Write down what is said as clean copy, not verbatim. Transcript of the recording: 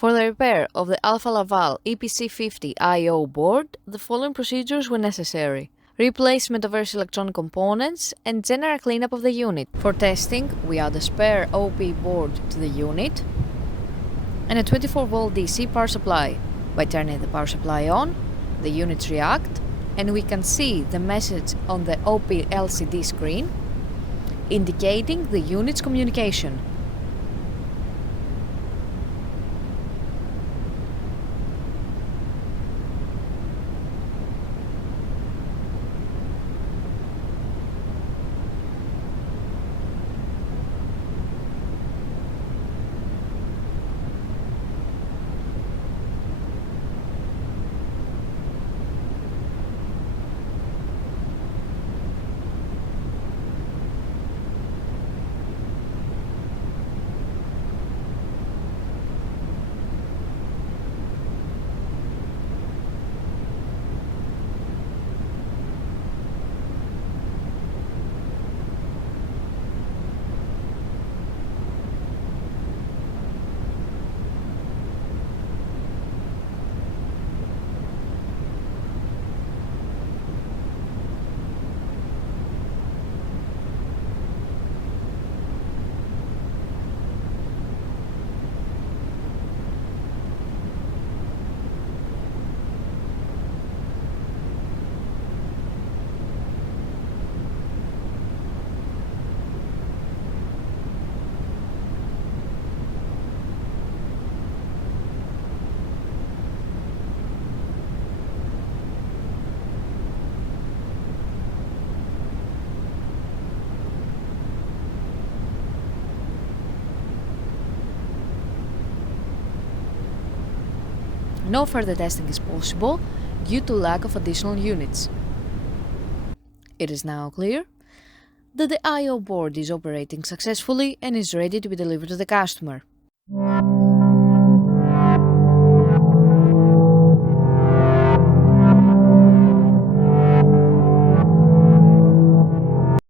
For the repair of the Alfa Laval EPC 50 I/O board, the following procedures were necessary: replacement of various electronic components and general cleanup of the unit. For testing, we add a spare OP board to the unit and a 24-volt DC power supply. By turning the power supply on, the units react and we can see the message on the OP LCD screen indicating the unit's communication. No further testing is possible due to lack of additional units. It is now clear that the I/O board is operating successfully and is ready to be delivered to the customer.